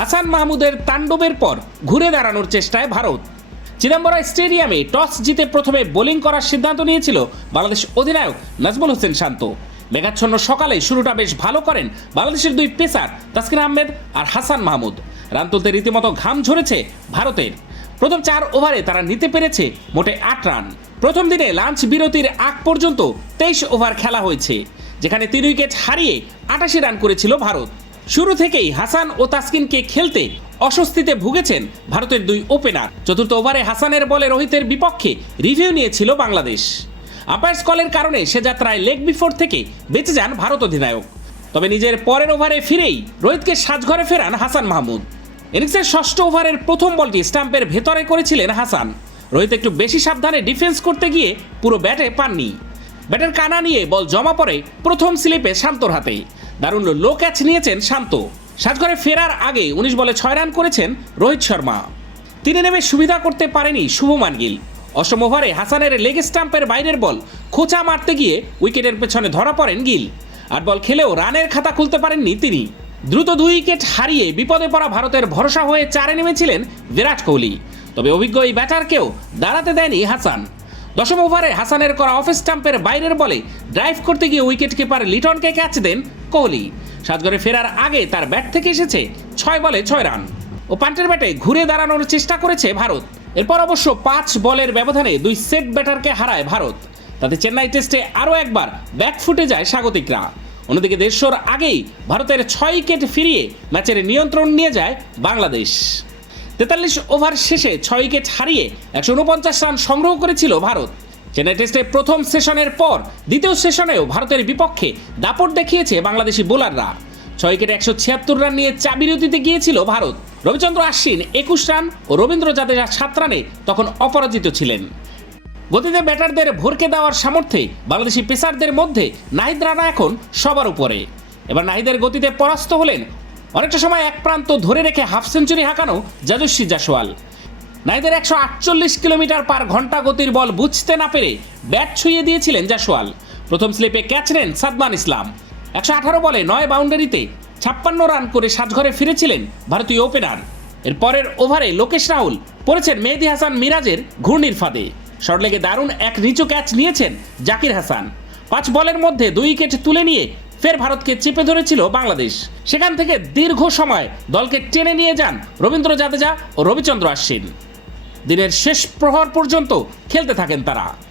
হাসান মাহমুদের তাণ্ডবের পর ঘুরে দাঁড়ানোর চেষ্টায় ভারত। চিদম্বরম স্টেডিয়ামে টস জিতে প্রথমে বোলিং করার সিদ্ধান্ত নিয়েছিল বাংলাদেশ অধিনায়ক নাজমুল হোসেন শান্ত। মেঘাচ্ছন্ন সকালে শুরুটা বেশ ভালো করেন বাংলাদেশের দুই পেসার তাসকিন আহমেদ আর হাসান মাহমুদ। রান তুলতে রীতিমতো ঘাম ঝরেছে ভারতের। প্রথম চার ওভারে তারা নিতে পেরেছে মোটে আট রান। প্রথম দিনে লাঞ্চ বিরতির আগ পর্যন্ত তেইশ ওভার খেলা হয়েছে, যেখানে তিন উইকেট হারিয়ে আটাশি রান করেছিল ভারত। শুরু থেকেই হাসান ও তাসকিনকে খেলতে অস্বস্তিতে ভুগেছেন ভারতের দুই ওপেনার চতুর্থ ওভারে হাসানের বলে রোহিতের বিপক্ষে রিভিউ নিয়েছিল বাংলাদেশ। আম্পায়ার্স কলের কারণে সে যাত্রায় লেগ বিফোর থেকে বেঁচে যান ভারত অধিনায়ক। তবে নিজের পরের ওভারে ফিরেই রোহিতকে সাজঘরে ফেরান হাসান মাহমুদ। ইনিংসের ষষ্ঠ ওভারের প্রথম বলটি স্টাম্পের ভেতরে করেছিলেন হাসান। রোহিত একটু বেশি সাবধানে ডিফেন্স করতে গিয়ে পুরো ব্যাটে পাননি। ব্যাটের কানা নিয়ে বল জমা পড়ে প্রথম স্লিপে শান্তর হাতে। দারুণ লো ক্যাচ নিয়েছেন শান্ত। সাজঘরে ফেরার আগে উনিশ বলে ছয় রান করেছেন রোহিত শর্মা। তিনি নেমে সুবিধা করতে পারেনি শুভমান গিল অষ্টম ওভারে হাসানের লেগ স্টাম্পের বাইরের বল খোঁচা মারতে গিয়ে উইকেটের পেছনে ধরা পড়েন গিল। আর বল খেলেও রানের খাতা খুলতে পারেননি তিনি। দ্রুত দুই উইকেট হারিয়ে বিপদে পড়া ভারতের ভরসা হয়ে চারে নেমেছিলেন বিরাট কোহলি। তবে অভিজ্ঞ এই ব্যাটারকেও দাঁড়াতে দেয়নি হাসান। দশম ওভারে হাসানের করা অফ স্টাম্পের বাইরের বলে ড্রাইভ করতে গিয়ে উইকেট কিপার লিটনকে ক্যাচ দেন কোহলি। সাজগরে ফেরার আগে তার ব্যাট থেকে এসেছে ছয় বলে ছয় রান। ও পান্টের ব্যাটে ঘুরে দাঁড়ানোর চেষ্টা করেছে ভারত। এরপর অবশ্য পাঁচ বলের ব্যবধানে দুই সেট ব্যাটারকে হারায় ভারত। তাতে চেন্নাই টেস্টে আরও একবার ব্যাক ফুটে যায় স্বাগতিকরা। অন্যদিকে দেড়শোর আগেই ভারতের ছয় উইকেট ফিরিয়ে ম্যাচের নিয়ন্ত্রণ নিয়ে যায় বাংলাদেশ। তেতাল্লিশ ওভার শেষে ছয় উইকেট হারিয়ে একশো উনপঞ্চাশ রান সংগ্রহ করেছিল ভারত। চেন্নাই টেস্টে প্রথম সেশনের পর, দ্বিতীয় সেশনেও ভারতের বিপক্ষে দাপট দেখিয়েছে বাংলাদেশি বোলাররা। ছয় উইকেটে একশো ছিয়াত্তর রান নিয়ে চা বিরতিতে গিয়েছিল ভারত। রবিচন্দ্র আশ্বিন একুশ রান ও রবীন্দ্র জাদেজা সাত রানে তখন অপরাজিত ছিলেন। গতিতে ব্যাটারদের ভরকে দেওয়ার সামর্থ্যে বাংলাদেশি পেসারদের মধ্যে নাহিদ রানা এখন সবার উপরে। এবার নাহিদের গতিতে পরাস্ত হলেন অনেকটা সময় এক প্রান্ত ধরে রেখে হাফ সেঞ্চুরি হাঁকানো যশস্বী জাসওয়াল। নাহিদের একশো আটচল্লিশ কিলোমিটার পার ঘণ্টা গতির বল বুঝতে না পেরে ব্যাট ছুঁয়ে দিয়েছিলেন জাসওয়াল। প্রথম স্লিপে ক্যাচ নেন সাদমান ইসলাম। একশো আঠারো বলে নয় বাউন্ডারিতে ছাপ্পান্ন রান করে সাজঘরে ফিরেছিলেন ভারতীয় ওপেনার। এর পরের ওভারে লোকেশ রাহুল পড়েছেন মেহেদি হাসান মিরাজের ঘূর্ণির ফাঁদে। শর্টলেগে দারুণ এক নিচু ক্যাচ নিয়েছেন জাকির হাসান। পাঁচ বলের মধ্যে দুই উইকেট তুলে নিয়ে ফের ভারতকে চেপে ধরেছিল বাংলাদেশ। সেখান থেকে দীর্ঘ সময় দলকে টেনে নিয়ে যান রবীন্দ্র জাদেজা ও রবিচন্দ্র আশ্বিন। দিনের শেষ প্রহর পর্যন্ত খেলতে থাকেন তারা।